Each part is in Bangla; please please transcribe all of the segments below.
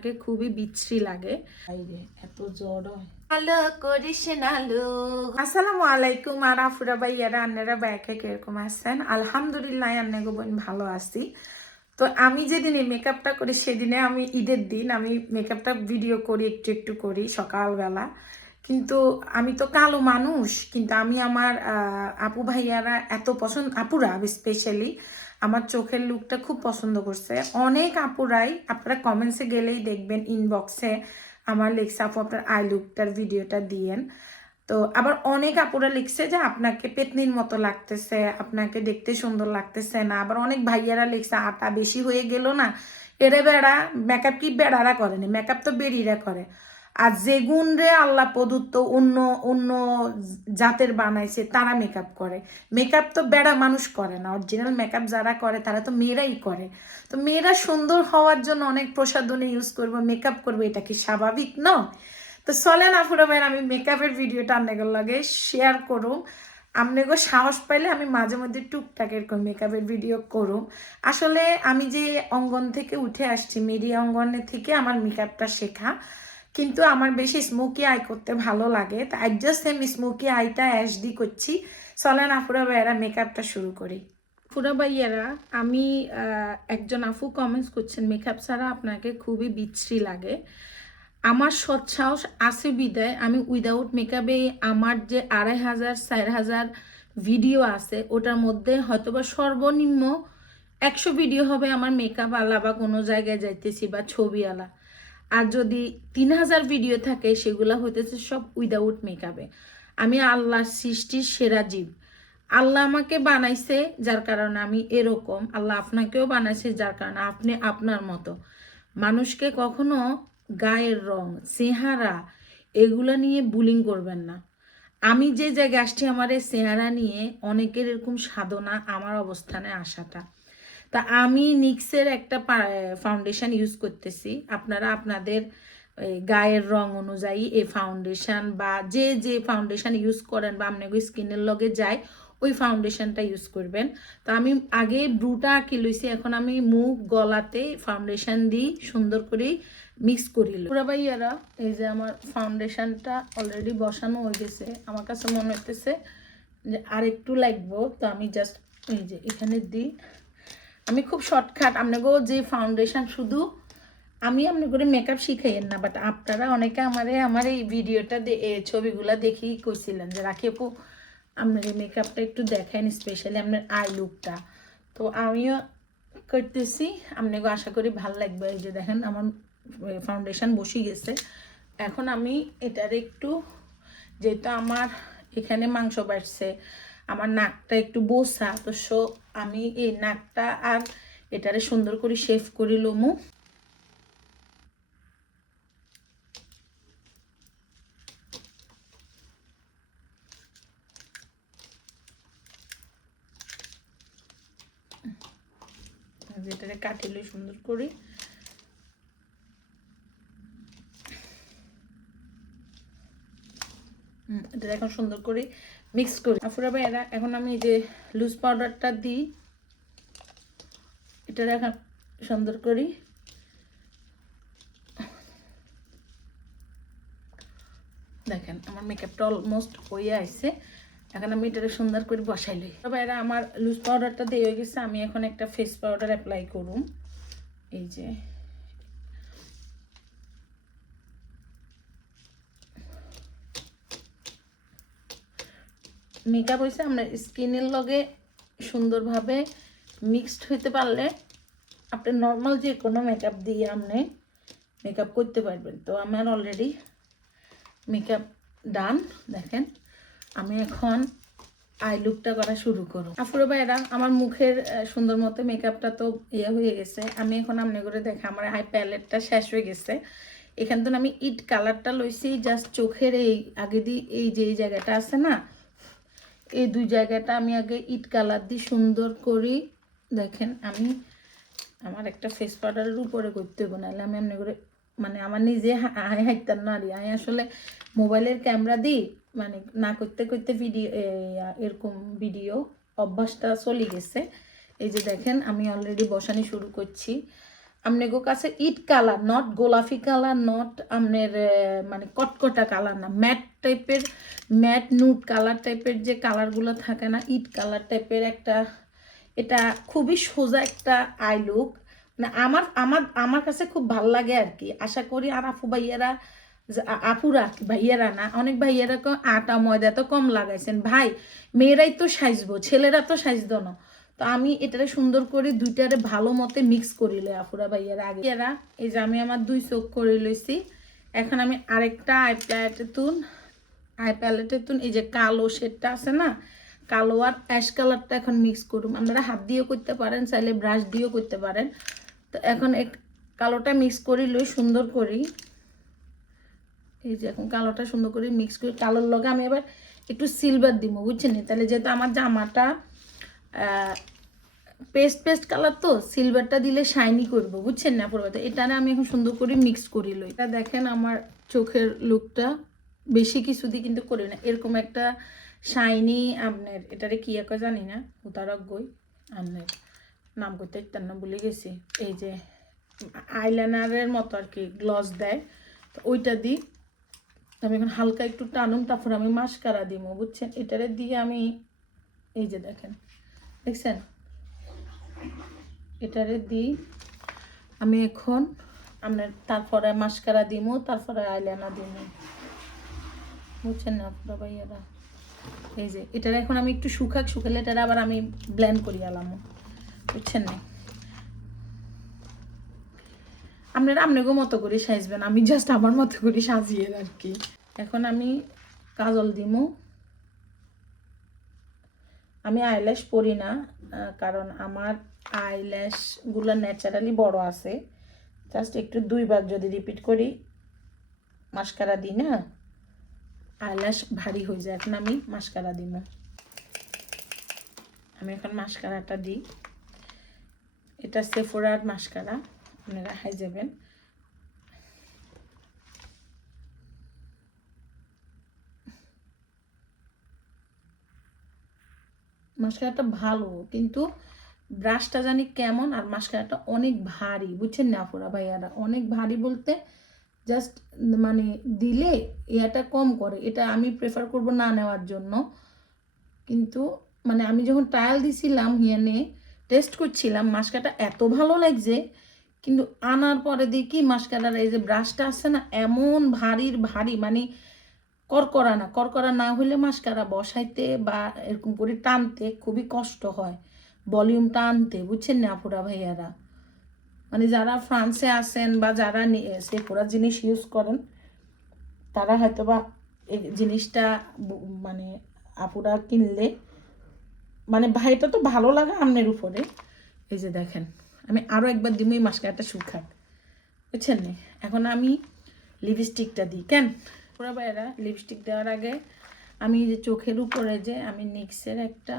আপনাকে খুবই বিশ্রী লাগে। এত জ্বর হয়। হ্যালো করিস না লোক। আসসালামু আলাইকুম আর আফুরা ভাইয়ারা আন্নারা ব্যাকে কিরকম আছেন? আলহামদুলিল্লাহ আন্নাগো বোন ভালো আছি। তো আমি যেদিন এই মেকআপটা করি সেদিনে আমি ঈদের দিন আমি মেকআপটা ভিডিও করি একটু একটু করি সকালবেলা। কিন্তু আমি তো কালো মানুষ, কিন্তু আমি আমার আপু ভাইয়ারা এত পছন্দ, আপুরা স্পেশালি আমার চোখের লুকটা খুব পছন্দ করছে। অনেক আপুরাই আপনারা কমেন্টসে গেলেই দেখবেন ইনবক্সে আমার লিখছে আপু আপনার আই লুকটার ভিডিওটা দিয়েন। তো আবার অনেক আপুরা লিখছে যে আপনাকে পেতনির মতো লাগতেছে, আপনাকে দেখতে সুন্দর লাগতেছে না। আবার অনেক ভাইয়ারা লিখছে আটা বেশি হয়ে গেল না। এরে বেড়া মেকআপ কি বেড়ারা করেনি, মেকআপ তো বেরিরা করে। আর যেগুন রে আল্লাহ প্রদত্ত অন্য অন্য জাতের বানাইছে তারা মেকআপ করে। মেকআপ তো বেড়া মানুষ করে না, অরিজিনাল মেকআপ যারা করে তারা তো মেয়েরাই করে। তো মেয়েরা সুন্দর হওয়ার জন্য অনেক প্রসাধনী ইউজ করবো, মেকআপ করবো, এটা কি স্বাভাবিক নয়? তো চলেন আফুরা ভাইয়ের আমি মেকআপের ভিডিওটা আপনাদের লগে শেয়ার করুম। আপনাকে সাহস পাইলে আমি মাঝে মধ্যে টুকটাক এরকম মেকআপের ভিডিও করুম। আসলে আমি যে অঙ্গন থেকে উঠে আসছি, মিডিয়া অঙ্গনের থেকে আমার মেকআপটা শেখা, কিন্তু আমার বেশি স্মোকি আই করতে ভালো লাগে। তো জাস্ট আমি স্মোকি আইটা অ্যাশডি করছি। চলেন আফুরা ভাইয়েরা মেকআপটা শুরু করি। আফুরা ভাইয়ারা আমি একজন আপু কমেন্টস করছেন মেকআপ ছাড়া আপনাকে খুবই বিশ্রী লাগে। আমার সৎসাহস আছে বিদায় আমি উইদাউট মেকআপে আমার যে 2500 4000 ভিডিও আছে ওটার মধ্যে হয়তোবা সর্বনিম্ন 100 ভিডিও হবে আমার মেকআপ আলা বা কোনো জায়গায় যাইতেছি বা ছবি আলা। আর যদি 3000 ভিডিও থাকে সেগুলো হইতেছে সব উইদাউট মেকআপে। আমি আল্লাহর সৃষ্টির সেরা জীব। আল্লাহ আমাকে বানাইছে যার কারণে আমি এরকম, আল্লাহ আপনাকেও বানাইছে যার কারণে আপনি আপনার মতো। মানুষকে কখনো গায়ের রং, চেহারা এগুলো নিয়ে বুলিং করবেন না। আমি যে জায়গায় আসছি আমার এই চেহারা নিয়ে অনেকের এরকম সাধনা আমার অবস্থানে আসাটা। তা আমি নিক্সের একটা ফাউন্ডেশন ইউজ করতেছি। আপনারা আপনাদের গায়ের রং অনুযায়ী এই ফাউন্ডেশন বা যে যে ফাউন্ডেশন ইউজ করেন বা আপনাকে স্কিনের লগে যায় ওই ফাউন্ডেশনটা ইউজ করবেন। তো আমি আগে ব্রুটা আঁকি লইছি, এখন আমি মুখ গলাতে ফাউন্ডেশন দিই সুন্দর করে মিক্স করি। পুরা ভাইয়ারা এই যে আমার ফাউন্ডেশনটা অলরেডি বসানো হয়ে গেছে। আমার কাছে মনে হইতেছে যে আর একটু লাগবো, তো আমি জাস্ট এই যে এখানে দিই। আমি খুব শর্টকাট আপনাকেও যে ফাউন্ডেশন শুধু আমি আপনাকে মেকআপ শিখাইয়েন না, বাট আপনারা অনেকে আমার এই ভিডিওটা ছবিগুলা দেখেই কইছিলেন যে রাখি আপু আপনার এই মেকআপটা একটু দেখেন, স্পেশালি আপনার আই লুকটা। তো আমিও করতেছি, আপনাকে আশা করি ভালো লাগবে। এই যে দেখেন আমার ফাউন্ডেশন বসে গেছে। এখন আমি এটার একটু, যেহেতু আমার এখানে মাংস বাড়ছে, আমার নাকটা একটু বোসা, তো আমি এই নাকটা আর এটারে সুন্দর করে শেভ করি লমু। এটারে কাটিলে সুন্দর করে এটা এখন সুন্দর করে মিক্স করি। আফুরা ভাইয়েরা এখন আমি এই যে লুজ পাউডারটা দিই, এটা এখন সুন্দর করি দেখেন আমার মেকআপটা অলমোস্ট হয়ে আসছে। এখন আমি এটা সুন্দর করে বসাই লই। ভাইয়েরা আমার লুজ পাউডারটা দিয়ে হয়ে গেছে, আমি এখন একটা ফেস পাউডার অ্যাপ্লাই করুম। এই যে মেকআপ হয়েছে আপনার স্কিনের লগে সুন্দরভাবে মিক্সড হইতে পারলে আপনি নর্মাল যে কোনো মেকআপ দিয়ে আপনি মেকআপ করতে পারবেন। তো আমার অলরেডি মেকআপ ডান। দেখেন আমি এখন আই লুকটা করা শুরু করব। আফুরা ভাইয়েরা আমার মুখের সুন্দর মতো মেকআপটা তো হয়ে গেছে। আমি এখন আপনি করে দেখে আমার আই প্যালেটটা শেষ হয়ে গেছে। এখান থেকে আমি ইট কালারটা লইছি জাস্ট চোখের এই আগে দিয়ে এই যে এই জায়গাটা আছে না, এই দুই জায়গাটা আমি আগে ইট কালার দিয়ে সুন্দর করি। দেখেন আমি আমার একটা ফেস পাউডারের উপরে করতে হবে, নাহলে আমি এমনি করে মানে আমার নিজে হাইতাম না। আমি আসলে মোবাইলের ক্যামেরা দিই মানে না করতে করতে ভিডিও এরকম ভিডিও অভ্যাসটা চলে গেছে। এই যে দেখেন আমি অলরেডি বসানি শুরু করছি। আমনেগো কাছে ইট কালার, নট গোলাপি কালার, নট আমনের মানে কটকটা কালার না, ম্যাট টাইপের, ম্যাট নুট কালার টাইপের যে কালারগুলো থাকে না, ইট কালার টাইপের একটা, এটা খুবই সোজা একটা আই লুক। মানে আমার আমার আমার কাছে খুব ভাল লাগে আর কি। আশা করি আর আপু ভাইয়ারা, আপুরা আর কি, ভাইয়ারা না, অনেক ভাইয়ারা আটা ময়দা তো কম লাগাইছেন ভাই, মেয়েরাই তো সাজবো, ছেলেরা তো সাজতো না। তো আমি এটারে সুন্দর করে দুইটারে ভালো মতে মিক্স করি লই আপুরা ভাইয়ারা আগে এরা। এই যে আমি আমার 2 চোখ করে লইছি। এখন আমি আরেকটা আই প্যালেটে তুন এই যে কালো শেডটা আছে না, কালো আর অ্যাশ কালারটা এখন মিক্স করুন। আপনারা হাত দিয়েও করতে পারেন, চাইলে ব্রাশ দিয়েও করতে পারেন। তো এখন এক কালোটা মিক্স করি লই সুন্দর করি। এই যে এখন কালোটা সুন্দর করে মিক্স করি, কালোর লগে আমি এবার একটু সিলভার দিব, বুঝছেন? তাহলে যেহেতু আমার জামাটা পেস্ট পেস্ট কালার, তো সিলভারটা দিলে শাইনি করবো, বুঝছেন না পুরো? এটা আমি এখন সুন্দর করে মিক্স করি লই। এটা দেখেন আমার চোখের লুকটা বেশি কিছু দিয়ে কিন্তু করি না, এরকম একটা শাইনি। আপনার এটারে কি একটা জানি না, উতারক গই আপনার নাম করতে ইত্যান্ন ভুলে গেছি। এই যে আইলাইনারের মতো আর কি, গ্লস দেয়, তো ওইটা দিই। আমি এখন হালকা একটু টানুম, তারপর আমি মাস্কারা দিব, বুঝছেন? এটারে দিয়ে আমি এই যে দেখেন, দেখছেন, এটারে দিই আমি এখন। আপনার তারপরে মাস্কারা দিব, তারপরে আইলাইনার দিব, বুঝছেন না আপনারা ভাইয়ারা? এই যে এটারে এখন আমি একটু শুকালে এটারে আবার আমি ব্লেন্ড করি আলাম, বুঝছেন না? আপনারা আপনাকেও মতো করে সাজবেন, আমি জাস্ট আমার মতো করে সাজিয়ে আর কি। এখন আমি কাজল দিব। আমি আইল্যাশ পরি না, কারণ আমার আইল্যাশগুলো ন্যাচারালি বড় আছে। জাস্ট একটু 2 বার যদি রিপিট করি মাস্কারা দিই না, আইল্যাশ ভারী হয়ে যায়। এখন আমি মাস্কারা দিব। আমি এখন মাস্কারাটা দিই। এটা সেফোরার মাস্কারা, আপনারা হাই যাবেন। মাস্কারাটা ভালো, কিন্তু ব্রাশটা জানি কেমন, আর মাস্কারাটা অনেক ভারী, বুঝছেন না আপুরা ভাইয়ারা? অনেক ভারী বলতে জাস্ট মানে দিলে এটা কম করে, এটা আমি প্রেফার করব না নেওয়ার জন্য। কিন্তু মানে আমি যখন ট্রায়াল দিছিলাম হিয়ানে, টেস্ট করছিলাম, মাস্কারাটা এত ভালো লাগছে, কিন্তু আনার পরে দেখি মাস্কারার এই যে ব্রাশটা আছে না, এমন ভারী, মানে করকরা না হলে মাস্কারা বসাইতে বা এরকম করে টানতে খুবই কষ্ট হয়, ভলিউমটা আনতে, বুঝছেন না আপুরা ভাইয়ারা? মানে যারা ফ্রান্সে আছেন বা যারা সেফোরা জিনিস ইউজ করেন, তারা হয়তো বা এই জিনিসটা মানে আপুরা কিনলে, মানে ভাইটা তো ভালো লাগে আমনের উপরে। এই যে দেখেন, আমি আরও একবার দিব এই মাস্কারাটা শুকাক, বুঝছেন না? এখন আমি লিপস্টিকটা দিই। কেন পুরা বাইরা লিপস্টিক দেওয়ার আগে আমি যে চোখের উপরে যে আমি নিক্সের একটা,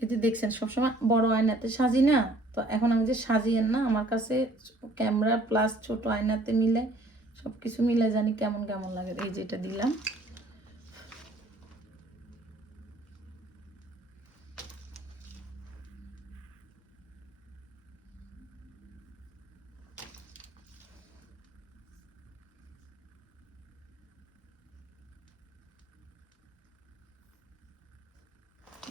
এই যে দেখছেন সবসময় বড় আয়নাতে সাজি না, তো এখন আমি যে সাজিয়েন না, আমার কাছে ক্যামেরা প্লাস ছোট আয়নাতে মিলে সব কিছু মিলে জানি কেমন কেমন লাগে। এই যে এটা দিলাম।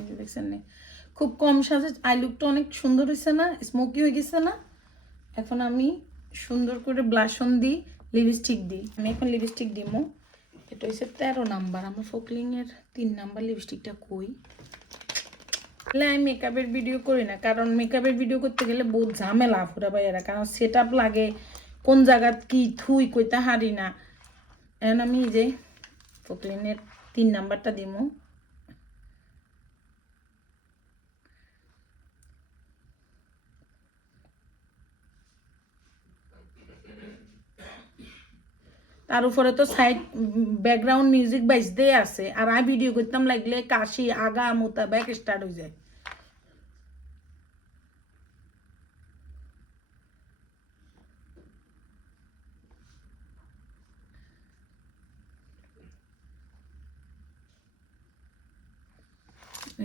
এই যে দেখছেন না, খুব কম সাজে আই লুকটা অনেক সুন্দর হয়েছে না, স্মোকি হয়ে গেছে না? এখন আমি সুন্দর করে ব্লাশন দিই, লিপস্টিক দিই। আমি এখন লিপস্টিক দিব। এটা হচ্ছে 13 নাম্বার, আমার ফোকলিংয়ের 3 নাম্বার লিপস্টিকটা কই। আমি মেকআপের ভিডিও করি না, কারণ মেকআপের ভিডিও করতে গেলে বহুত ঝামেলা ফুরা ভাইয়েরা, কারণ সেট আপ লাগে, কোন জায়গাত কি থুই কইতে হারি না। এখন আমি যে ফোকলিনের 3 নাম্বারটা দিব। তার উপরে তো সাইড ব্যাকগ্রাউন্ড মিউজিক বাজতে আছে, আর আমি ভিডিও করতাম লাগলে কাশি আগা মোতা ব্যাক স্টার্ট হয়ে যায়।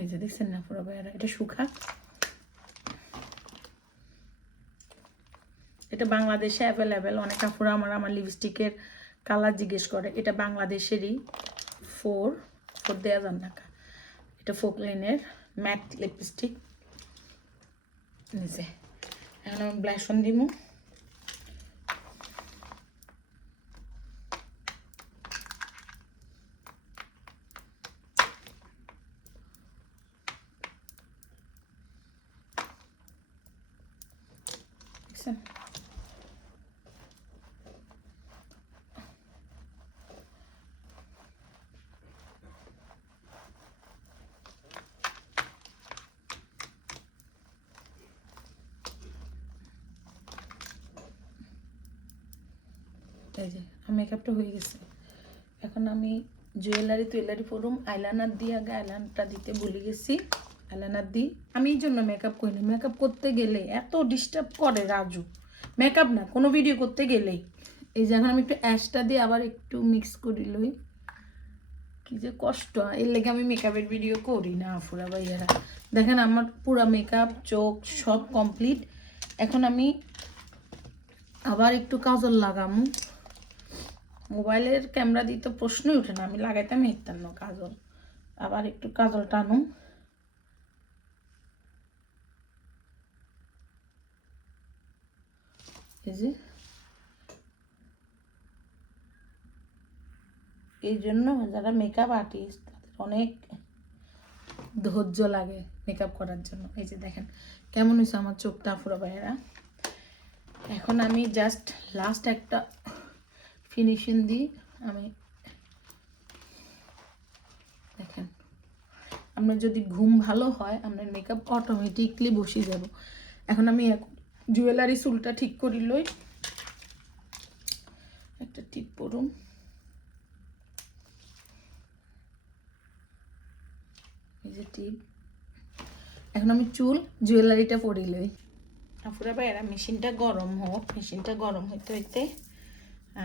এই যে দেখছেন না পুরো ভাইয়ারা, এটা শুকাক। এটা বাংলাদেশে অ্যাভেলেবেল। অনেক আপুরা আমার লিপস্টিকের কালার জিজ্ঞেস করে। এটা বাংলাদেশেরই 4 দেওয়া যান না। এটা ফোকলিনের ম্যাট লিপস্টিক নিচে। এখন আমি ব্লাশ অন দিব। এই যে মেকআপটা হয়ে গেছে। এখন আমি জুয়েলারি পরুম। আইলাইনার দিয়ে আগে আইলাইনারটা দিতে ভুলে গেছি। আইলাইনার দিই। আমি এই জন্য মেকআপ করি না। মেকআপ করতে গেলে এত ডিস্টার্ব করে রাজু। মেকআপ না, কোনো ভিডিও করতে গেলেই। এই যে এখন আমি একটু অ্যাশটা দিয়ে আবার একটু মিক্স করি লই। কি যে কষ্ট, এর লেগে আমি মেকআপের ভিডিও করি না আফুরা ভাইয়ারা। দেখেন আমার পুরো মেকআপ চোখ সব কমপ্লিট। এখন আমি আবার একটু কাজল লাগামু। মোবাইলের ক্যামেরা দিয়ে তো প্রশ্নই ওঠে না, আমি লাগাইতাম হেঁটতাম না কাজল। আবার একটু কাজল টানুম। এই যে এই জন্য যারা মেকআপ আর্টিস্ট তাদের অনেক ধৈর্য লাগে মেকআপ করার জন্য। এই যে দেখেন কেমন হয়েছে আমার চোখটা আফুরা ভাইয়েরা। এখন আমি জাস্ট লাস্ট একটা ফিনিশিং দিই। আমি দেখেন, আপনার যদি ঘুম ভালো হয় আপনার মেকআপ অটোমেটিকলি বসে যাব। এখন আমি জুয়েলারি চুলটা ঠিক করি লই। একটা টিপ পরুম। এই যে টিপ। এখন আমি চুল জুয়েলারিটা পরি লই। আপুরা ভাইয়েরা মেশিনটা গরম হোক। মেশিনটা গরম হইতে হইতে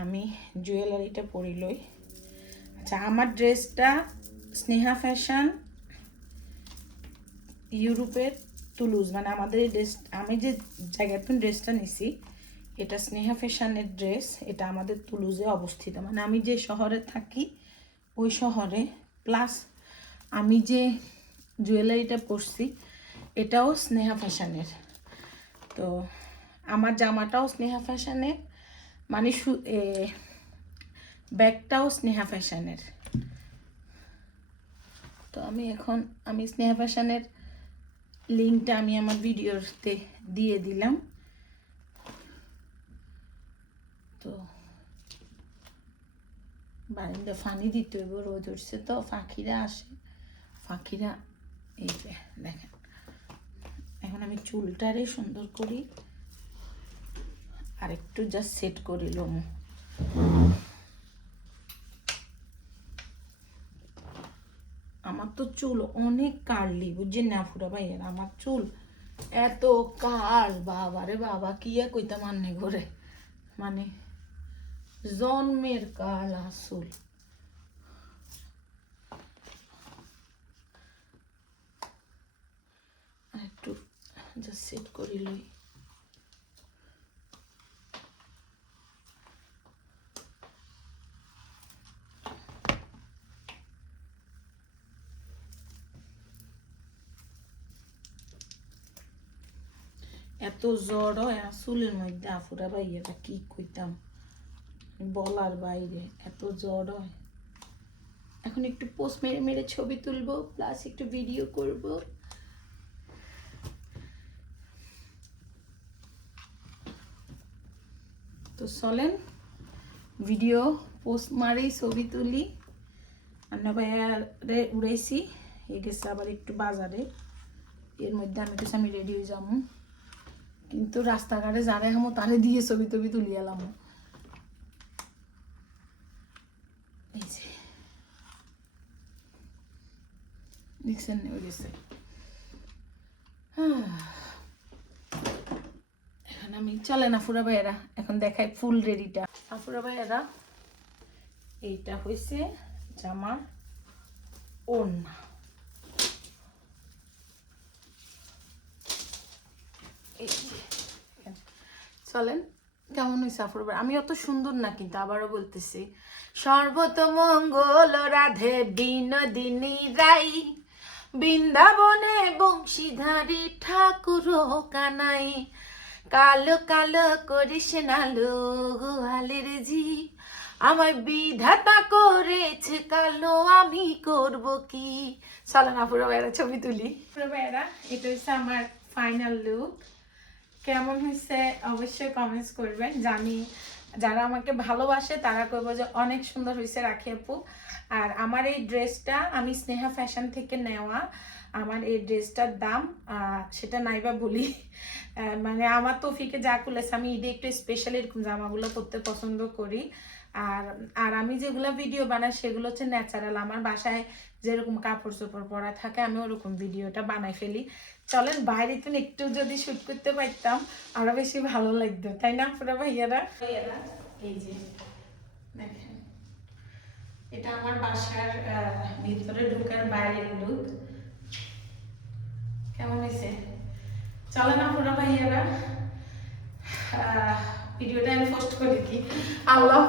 আমি জুয়েলারিটা পরি লই। আচ্ছা, আমার ড্রেসটা স্নেহা ফ্যাশন ইউরোপের তুলুজ, মানে আমাদের এই ড্রেস, আমি যে জায়গায় ড্রেসটা নিছি এটা স্নেহা ফ্যাশনের ড্রেস। এটা আমাদের তুলুজে অবস্থিত, মানে আমি যে শহরে থাকি ওই শহরে। প্লাস আমি যে জুয়েলারিটা পরছি এটাও স্নেহা ফ্যাশনের। তো আমার জামাটাও স্নেহা ফ্যাশনের, মানে ব্যাগটাও স্নেহা ফ্যাশনের। তো আমি স্নেহা ফ্যাশনের লিঙ্কটা আমি আমার ভিডিওতে দিয়ে দিলাম। তো বারিন্দা ফানি দিতে হইব, রোদ উঠছে তো পাখিরা আসে। পাখিরা এই যে দেখেন। এখন আমি চুলটারে সুন্দর করি আর একটু জাস্ট সেট করি লোম। আমার তো চুল অনেক কার্লি, বুঝছেন না ফুরা ভাইয়ের। আমার চুল এত কাল, বাবা রে বাবা, কি আর কইতাম আন্নে ঘরে, মানে জন্মের কাল আসল। একটু জাস্ট সেট করি লই। এত জ্বর হয় চুলের মধ্যে আফুরা ভাইয়েরা, কি কইতাম বলার বাইরে, এত জ্বর হয়। এখন একটু পোস্ট মেরে মেরে ছবি তুলবো, প্লাস একটু ভিডিও করব। তো চলেন ভিডিও পোস্ট মারি ছবি তুলি। আন্না ভাইয়ারে উড়াইছি, এ গেছে আবার একটু বাজারে। এর মধ্যে আমি রেডি হয়ে যাবো, কিন্তু রাস্তাঘাটে যারে হামো তারে দিয়ে ছবি টবি তুলি এলাম। এই যে দেখছেন হয়ে গেছে। এখন আমি চলে না ফুরা ভাইয়েরা, এখন দেখাই ফুল রেডিটা। ফুরা ভাইয়েরা এইটা হয়েছে জামার ওড়না। চলেন কেমন হয়েছে আপুরা? আমি অত সুন্দর না, কিন্তু আবারও বলতেছি, সর্বতমঙ্গল রাধে বিনোদিনী রাই, বৃন্দাবনে বংশীধারী ঠাকুর কানাই, কালো কালো করিস না লো গোয়ালের ঝি, আমার বিধাতা করেছে কালো, আমি করব কি। চলো না পুরো বেড়া ছবি তুলি। পুরো বেড়া, এটা হচ্ছে আমার ফাইনাল লুক। কেমন হয়েছে অবশ্যই কমেন্টস করবেন। জানি যারা আমাকে ভালোবাসে তারা কইব যে অনেক সুন্দর হয়েছে রাখি আপু। আর আমার এই ড্রেসটা আমি স্নেহা ফ্যাশন থেকে নেওয়া। আমার এই ড্রেসটার দাম সেটা নাইবা বলি, মানে আমার তৌফিকে যা খুলেছে, আমি ঈদে একটু স্পেশাল এরকম জামাগুলো পরতে পছন্দ করি। আর আর আমি যেগুলো ভিডিও বানাই সেগুলো হচ্ছে ন্যাচারাল, আমার বাসায় যেরকম কাপড় চোপড় পরা থাকে আমি ওরকম ভিডিওটা বানাই ফেলি। চলেন বাইরে তো একটু যদি শুট করতে পারতাম আরো বেশি ভালো লাগতো, তাই না পুরো ভাইয়ারা? এই যে দেখেন, এটা আমার বাসার ভিতরে ঢোকার বাইরের লুক। কেমন হয়েছে? চলেন না পুরো ভাইয়ারা, ভিডিওটা আমি পোস্ট করে দিই। আল্লাহ।